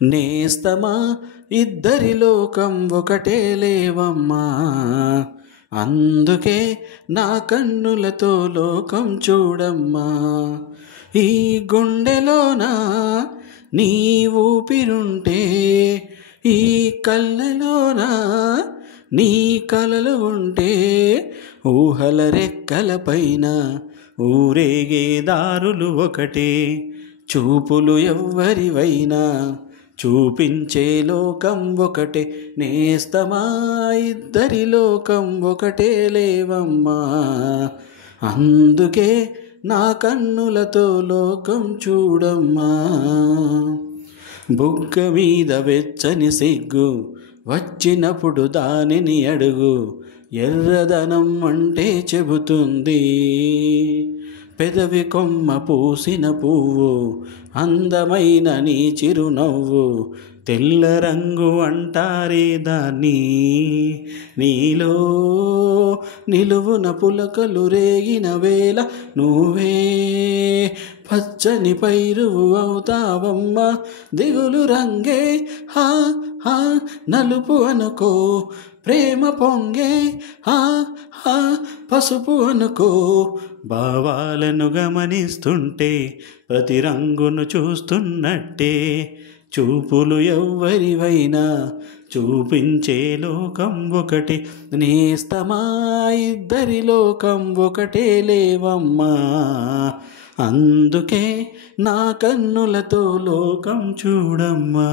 నేస్తమా ఇద్దరి లోకం ఒకటే లేవమ్మా, అందుకే నా కన్నులతో లోకం చూడమ్మా. ఈ గుండెలోన నీ ఊపిరుంటే, ఈ కళ్ళలోన నీ కలలు ఉంటే, ఊహల రెక్కలపైన ఊరేగే దారులు ఒకటే, చూపులు ఎవ్వరివైనా చూపించే లోకం ఒకటే. నేస్తమా ఇద్దరి లోకం ఒకటే లేవమ్మా, అందుకే నా కన్నులతో లోకం చూడమ్మా. బుగ్గ మీద వెచ్చని సిగ్గు వచ్చినప్పుడు దానిని అడుగు, ఎర్రదనం అంటే చెబుతుంది. పెదవి కొమ్మ పూసిన పువ్వు అందమైన నీ చిరునవ్వు, తెల్ల రంగు అంటారే దాన్ని. నీలో నిలువున పులకలు రేగిన వేళ నువ్వే పచ్చని పైరువు అవుతావమ్మా. దిగులు రంగే హా హా నలుపు అనుకో, ప్రేమ పొంగే హా హా పసుపు అనుకో. భావాలను గమనిస్తుంటే ప్రతి రంగును చూస్తున్నట్టే, చూపులు ఎవ్వరివైనా చూపించే లోకం ఒకటి. నేస్తమా ఇద్దరి లోకం ఒకటే లేవమ్మా, అందుకే నా కన్నులతో లోకం చూడమ్మా.